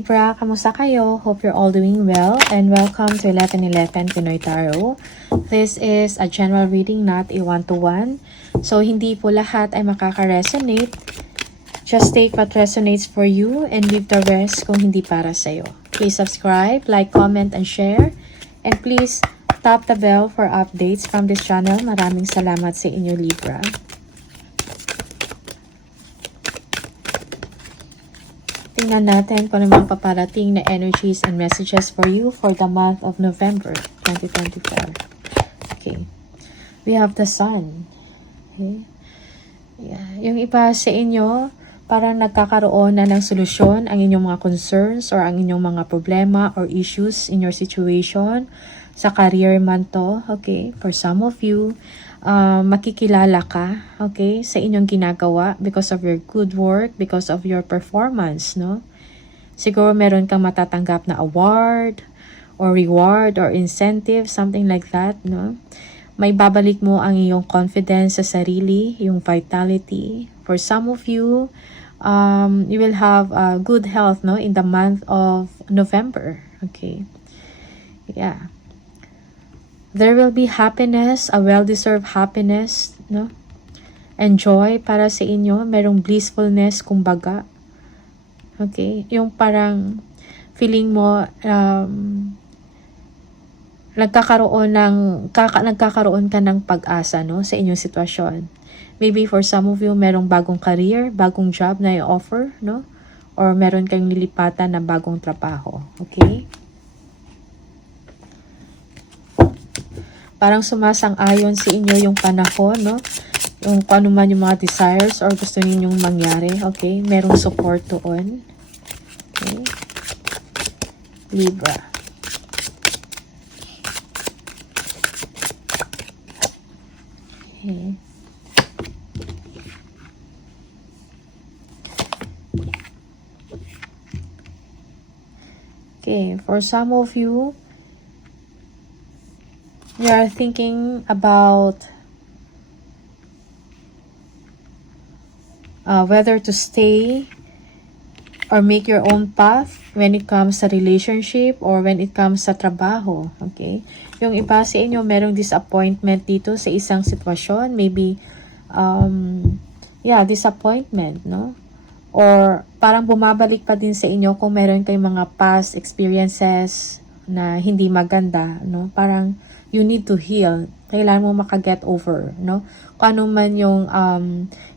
Libra, kamusta kayo? Hope you're all doing well and welcome to 1111 Pinoy Tarot. This is a general reading, not a one-to-one. So, hindi po lahat ay makaka-resonate. Just take what resonates for you and leave the rest kung hindi para sa'yo. Please subscribe, like, comment, and share. And please tap the bell for updates from this channel. Maraming salamat sa inyo, Libra. Tingnan natin kung ano mga paparating na energies and messages for you for the month of November 2024. Okay. We have the Sun. Okay. Yeah. Yung iba sa inyo, parang nagkakaroon na ng solusyon ang inyong mga concerns or ang inyong mga problema or issues in your situation. Sa career man to, okay? For some of you, makikilala ka, okay, sa inyong ginagawa because of your good work, because of your performance, no? Siguro meron kang matatanggap na award or reward or incentive, something like that, no? May babalik mo ang iyong confidence sa sarili, yung vitality. For some of you, you will have good health, no, in the month of November, okay? Yeah. There will be happiness, a well-deserved happiness, no? And joy para sa inyo. Merong blissfulness, kumbaga. Okay? Yung parang feeling mo, nagkakaroon ka ng pag-asa, no? Sa inyong sitwasyon. Maybe for some of you, merong bagong career, bagong job na i-offer, no? Or meron kayong lilipatan na bagong trabaho. Okay? Parang sumasang-ayon sa inyo yung panahon, no? Yung kung ano man yung mga desires or gusto ninyong mangyari, okay? Merong support doon. Okay? Libra. Okay. Okay, for some of you, you are thinking about whether to stay or make your own path when it comes sa relationship or when it comes sa trabaho. Okay? Yung iba sa inyo, merong disappointment dito sa isang sitwasyon. Maybe, disappointment, no? Or parang bumabalik pa din sa inyo kung meron kayong mga past experiences na hindi maganda, no? Parang you need to heal. Kailangan mo makaget over, no? Kung ano man yung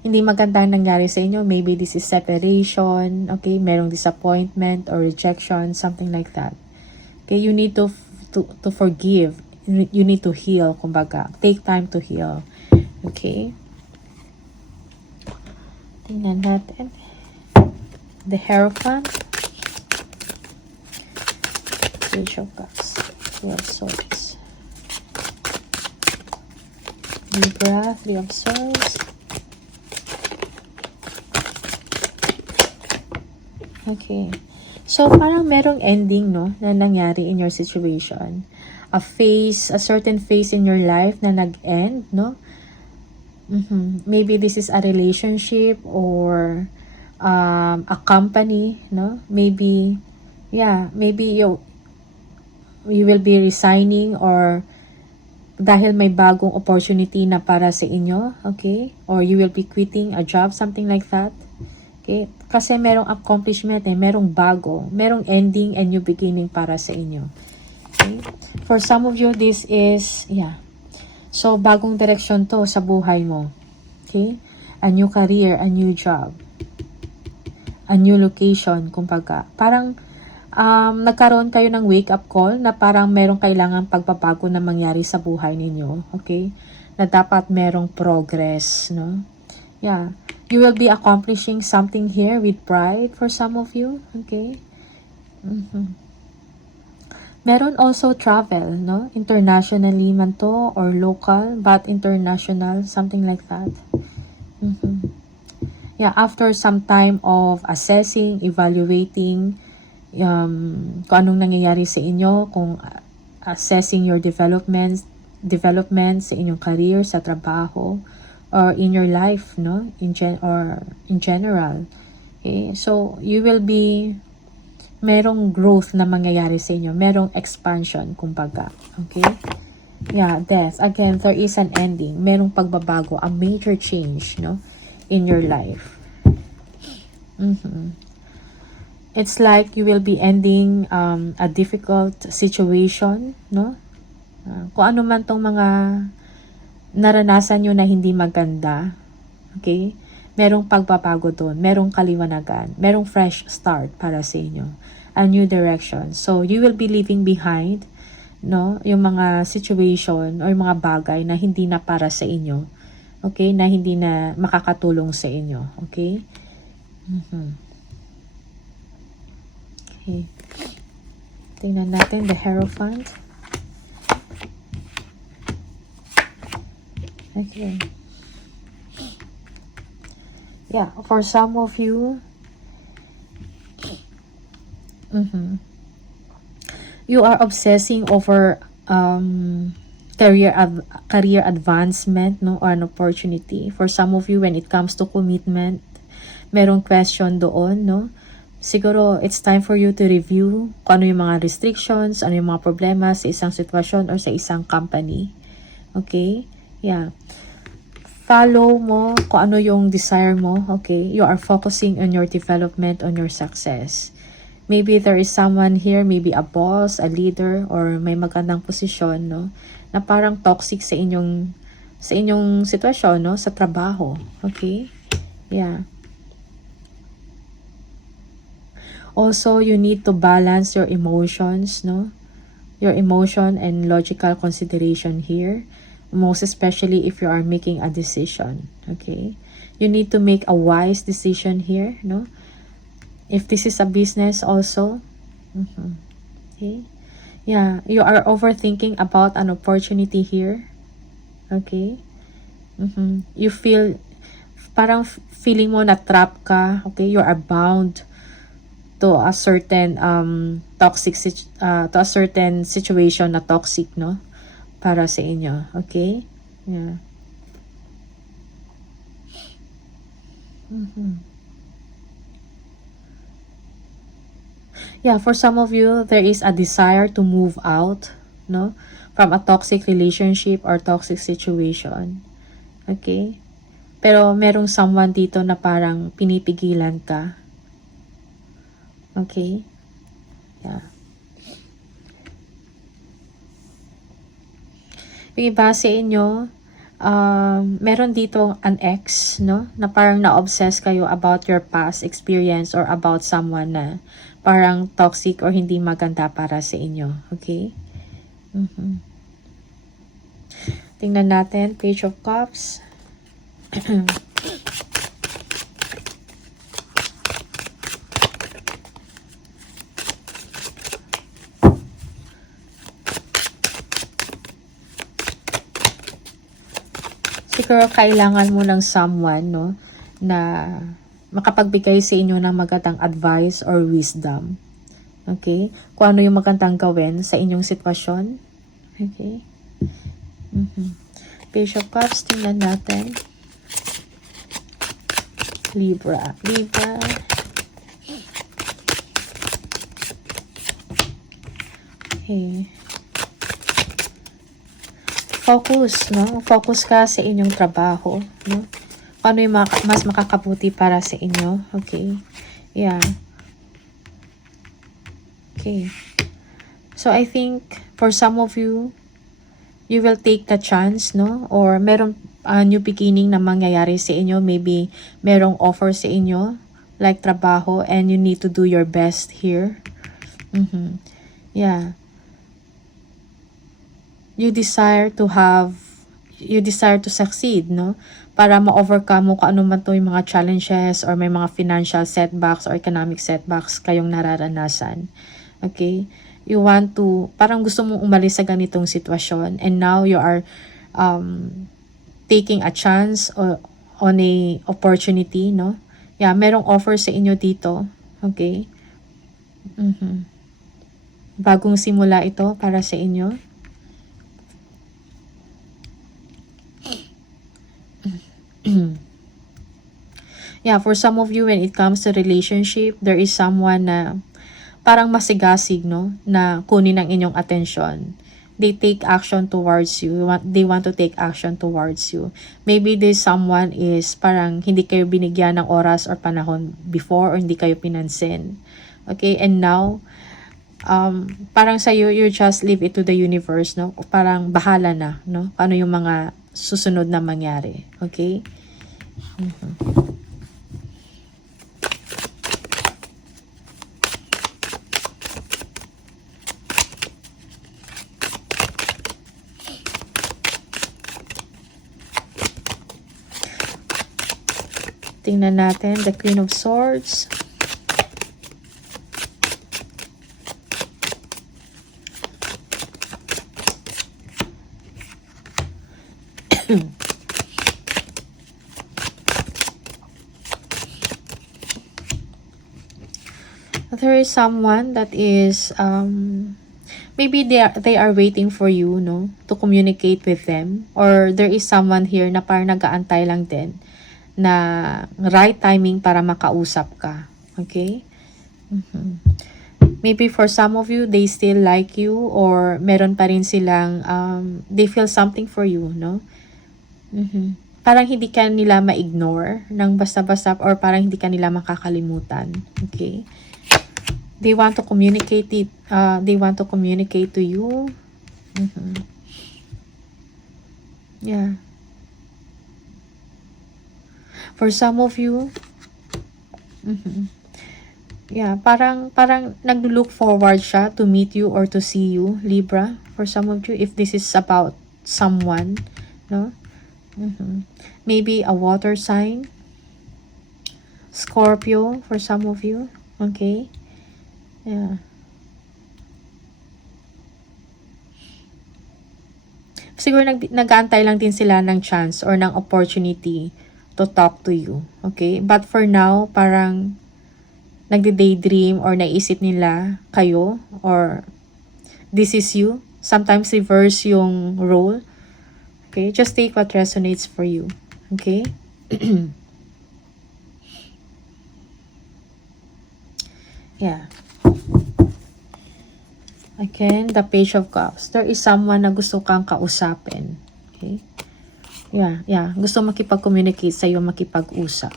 hindi magandang nangyari sa inyo, maybe this is separation, okay? Merong disappointment or rejection, something like that. Okay, you need to forgive. You need to heal, kumbaga. Take time to heal. Okay? Tingnan natin. The Hierophant. Page of Cups. Two of Swords. Libra, Three of Swords. Okay. So, parang merong ending, no, na nangyari in your situation. A certain phase in your life na nag-end, no? Maybe this is a relationship or a company, no? Maybe you will be resigning or dahil may bagong opportunity na para sa inyo, okay? Or you will be quitting a job, something like that. Okay? Kasi merong accomplishment, merong bago, merong ending and new beginning para sa inyo. Okay? For some of you, this is, so bagong direksyon to sa buhay mo. Okay? A new career, a new job, a new location, kumbaga. Parang, nagkaroon kayo ng wake-up call na parang merong kailangan pagbabago na mangyari sa buhay ninyo. Okay? Na dapat merong progress, no? Yeah. You will be accomplishing something here with pride for some of you. Okay? Meron also travel, no? Internationally man to or local, but international, something like that. Yeah, after some time of assessing, evaluating, kung anong nangyayari sa inyo, kung assessing your development sa inyong career, sa trabaho, or in your life, no? In general. Okay? So, you will be merong growth na mangyayari sa inyo. Merong expansion, kumbaga. Okay? Yeah, death. Again, there is an ending. Merong pagbabago, a major change, no? In your life. It's like you will be ending a difficult situation, no? Kung ano man tong mga naranasan nyo na hindi maganda, okay? Merong pagbabago doon, merong kaliwanagan, merong fresh start para sa inyo, a new direction. So, you will be leaving behind, no, yung mga situation or mga bagay na hindi na para sa inyo, okay, na hindi na makakatulong sa inyo, okay? Okay. Tingnan natin the Hierophant. Okay. Yeah, for some of you, you are obsessing over career advancement, no, or an opportunity. For some of you, when it comes to commitment, merong question doon, no? Siguro, it's time for you to review kung ano yung mga restrictions, ano yung mga problema sa isang sitwasyon or sa isang company. Okay? Yeah. Follow mo kung ano yung desire mo, okay? You are focusing on your development, on your success. Maybe there is someone here, maybe a boss, a leader, or may magandang posisyon, no? Na parang toxic sa inyong sitwasyon, no? Sa trabaho, okay? Yeah. Also, you need to balance your emotions, no? Your emotion and logical consideration here. Most especially if you are making a decision, okay? You need to make a wise decision here, no? If this is a business also, okay? Yeah, you are overthinking about an opportunity here, okay? You feel, parang feeling mo na trap ka, okay? You are bound to a certain to a certain situation na toxic, no? Para sa inyo, okay? Yeah. Yeah, for some of you, there is a desire to move out, no? From a toxic relationship or toxic situation. Okay? Pero merong someone dito na parang pinipigilan ka. Okay? Yeah. Yung iba sa inyo, meron dito an ex, no? Na parang na-obsess kayo about your past experience or about someone na parang toxic or hindi maganda para sa inyo. Okay? Tingnan natin, Page of Cups. Siguro kailangan mo ng someone, no, na makapagbigay sa inyo ng magandang advice or wisdom. Okay? Kung ano yung magandang gawin sa inyong sitwasyon. Okay? Page of Cups, tingnan natin. Libra. Okay. Focus, no? Focus ka sa inyong trabaho, no? Ano yung mas makakabuti para sa inyo, okay? Yeah. Okay. So, I think, for some of you, you will take the chance, no? Or merong new beginning na mangyayari sa inyo. Maybe, merong offer sa inyo, like trabaho, and you need to do your best here. Yeah. You desire to succeed, no? Para ma-overcome mo kung ano man to yung mga challenges or may mga financial setbacks or economic setbacks kayong nararanasan. Okay? You want to, parang gusto mong umalis sa ganitong sitwasyon and now you are taking a chance on a opportunity, no? Yeah, merong offer sa inyo dito. Okay? Bagong simula ito para sa inyo. Yeah, for some of you, when it comes to relationship, there is someone na parang masigasig, no, na kunin ang inyong atensyon. They take action towards you. They want to take action towards you. Maybe this someone is parang hindi kayo binigyan ng oras or panahon before, or hindi kayo pinansin. Okay, and now, parang sa'yo, you just leave it to the universe, no? Parang bahala na, no? Ano yung mga susunod na mangyari. Okay? Tingnan natin, the Queen of Swords. There is someone that is maybe they are waiting for you, no, to communicate with them, or there is someone here na parang nag-aantay lang din na right timing para makausap ka. Okay? Maybe for some of you, they still like you, or meron pa rin silang they feel something for you, no? Parang hindi ka nila ma-ignore ng basta-basta, or parang hindi ka nila makakalimutan. Okay? They want to communicate it. They want to communicate to you. Yeah. For some of you, yeah, parang nag-look forward siya to meet you or to see you, Libra. For some of you, if this is about someone, no? Maybe a water sign. Scorpio for some of you. Okay? Yeah. Siguro nag-aantay lang din sila ng chance or ng opportunity to talk to you. Okay? But for now, parang nagde-daydream or naisip nila kayo, or this is you. Sometimes reverse yung role. Okay? Just take what resonates for you. Okay? Yeah. Again, the Page of Cups. There is someone na gusto kang kausapin. Okay? Yeah. Gusto makipag-communicate sa'yo, makipag-usap.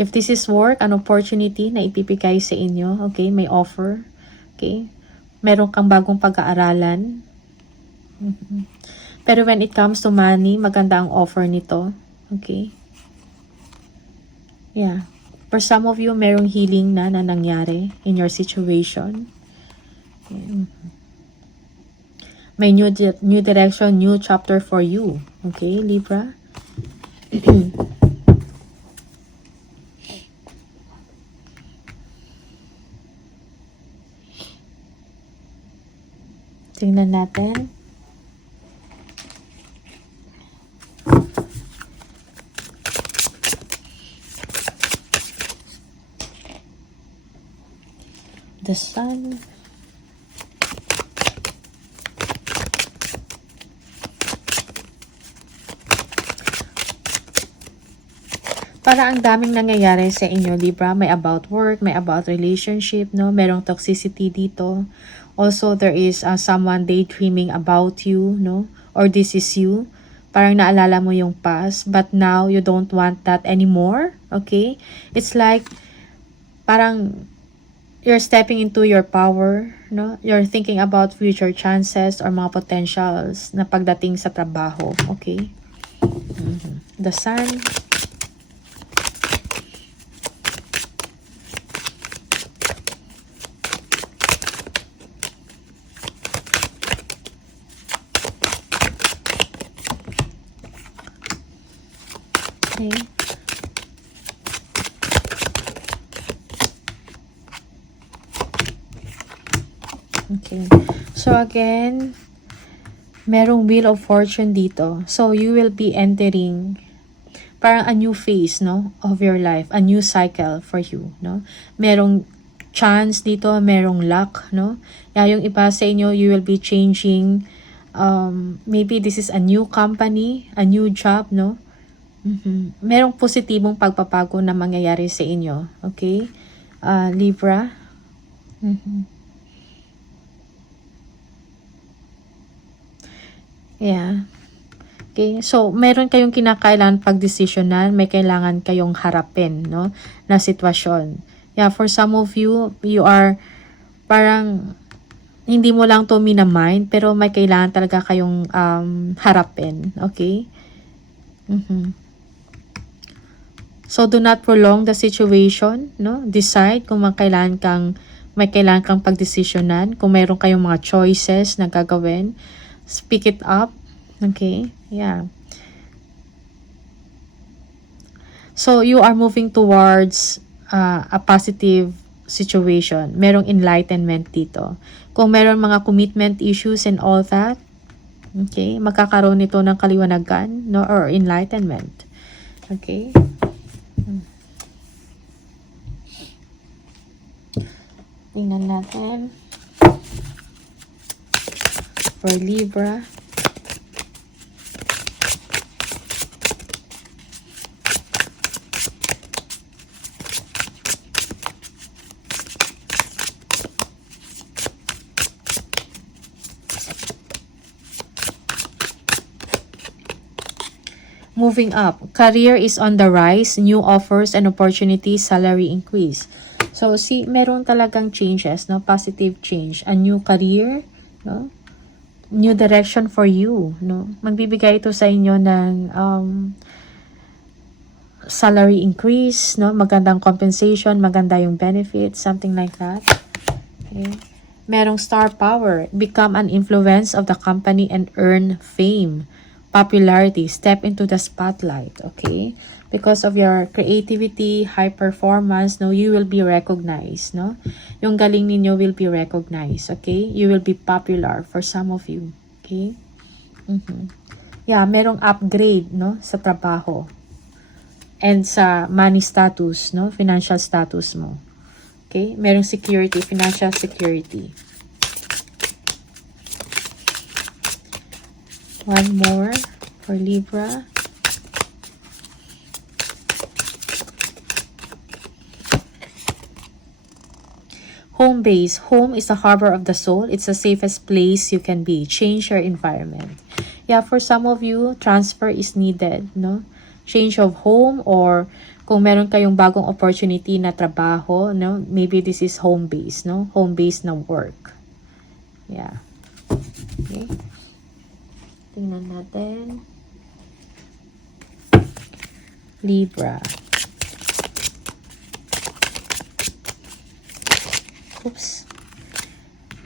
If this is work, an opportunity na ipipigay sa inyo, okay, may offer. Okay? Meron kang bagong pag-aaralan. Pero when it comes to money, maganda ang offer nito. Okay? Yeah. For some of you, merong healing na nangyari in your situation. May new direction, new chapter for you. Okay, Libra? Tingnan natin. The Sun. Para ang daming nangyayari sa inyo, Libra. May about work, may about relationship, no? Merong toxicity dito. Also, there is someone daydreaming about you, no? Or this is you. Parang naalala mo yung past, but now you don't want that anymore. Okay? It's like, parang you're stepping into your power, no? You're thinking about future chances or mga potentials na pagdating sa trabaho. Okay? The Sun. Okay. Okay. So again, merong Wheel of Fortune dito. So you will be entering parang a new phase, no, of your life, a new cycle for you, no? Merong chance dito, merong luck, no? Yung iba sa inyo, you will be changing, maybe this is a new company, a new job, no? Merong positibong pagpapago na mangyayari sa inyo, okay? Libra. Yeah. Okay, so meron kayong kinakailangan pagdesisyonan, may kailangan kayong harapin, no, na sitwasyon. Yeah, for some of you, you are parang hindi mo lang to minamind, pero may kailangan talaga kayong harapin, okay? So do not prolong the situation, no? Decide kung may kailangan kang pagdesisyonan, kung mayroon kayong mga choices na gagawin, speak it up. Okay, yeah. So, you are moving towards a positive situation. Merong enlightenment dito. Kung meron mga commitment issues and all that, okay, magkakaroon nito ng kaliwanagan, no, or enlightenment. Okay. Tingnan natin. For Libra. Moving up, career is on the rise, new offers and opportunities, salary increase. So, meron talagang changes, no? Positive change, a new career, no? New direction for you, no? Magbibigay ito sa inyo ng salary increase, no? Magandang compensation, maganda yung benefits, something like that. Okay. Merong star power, become an influence of the company and earn fame. Popularity, step into the spotlight, okay? Because of your creativity, high performance, no, you will be recognized, no? Yung galing ninyo will be recognized, okay? You will be popular for some of you, okay? Yeah, merong upgrade, no, sa trabaho and sa money status, no, financial status mo. Okay? Merong security, financial security. One more for Libra. Home base. Home is the harbor of the soul. It's the safest place you can be. Change your environment. Yeah, for some of you, transfer is needed, no? Change of home, or kung meron kayong bagong opportunity na trabaho, no? Maybe this is home base, no? Home base na work. Yeah. Okay. Tingnan natin. Libra. Oops.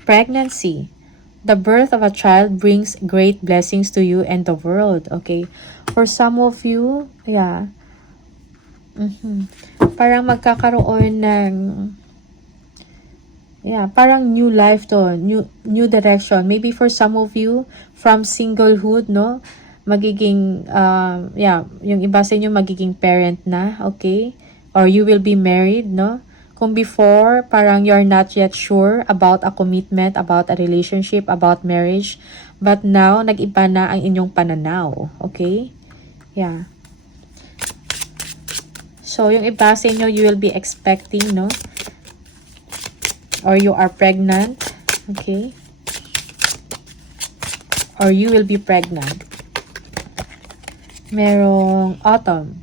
Pregnancy. The birth of a child brings great blessings to you and the world. Okay. For some of you, yeah. Parang magkakaroon ng parang new life to, new direction. Maybe for some of you, from singlehood, no, magiging, yung iba sa inyo magiging parent na, okay? Or you will be married, no? Kung before, parang you're not yet sure about a commitment, about a relationship, about marriage, but now, nag-iba na ang inyong pananaw, okay? Yeah. So, yung iba sa inyo, you will be expecting, no? Or you are pregnant, okay? Or you will be pregnant. Merong autumn.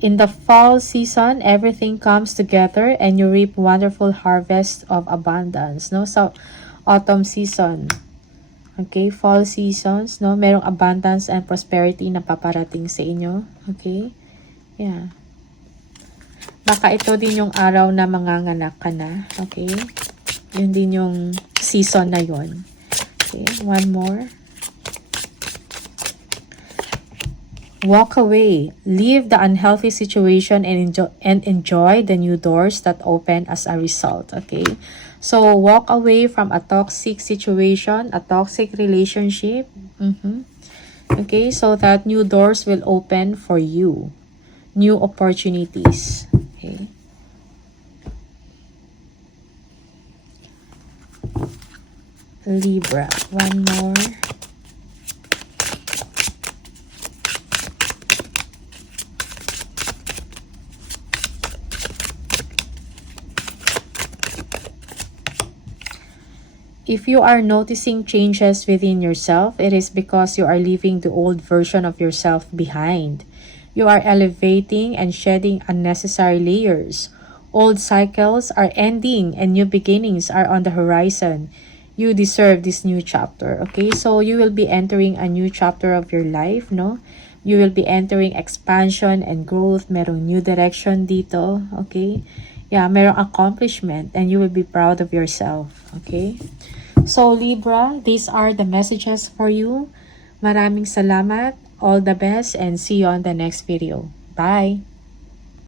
In the fall season, everything comes together and you reap wonderful harvest of abundance, no? So, autumn season. Okay, fall seasons, no? Merong abundance and prosperity na paparating sa inyo. Okay? Yeah. Baka ito din yung araw na manganganak ka na. Okay? Yun din yung season na yun. Okay, one more. Walk away. Leave the unhealthy situation and enjoy the new doors that open as a result. Okay? So, walk away from a toxic situation, a toxic relationship. Okay? So that new doors will open for you. New opportunities. Okay? Libra. One more. If you are noticing changes within yourself, it is because you are leaving the old version of yourself behind. You are elevating and shedding unnecessary layers. Old cycles are ending and new beginnings are on the horizon. You deserve this new chapter, okay? So you will be entering a new chapter of your life, no? You will be entering expansion and growth. Merong new direction dito, okay? Yeah, merong accomplishment and you will be proud of yourself, okay? So Libra, these are the messages for you. Maraming salamat, all the best, and see you on the next video. Bye!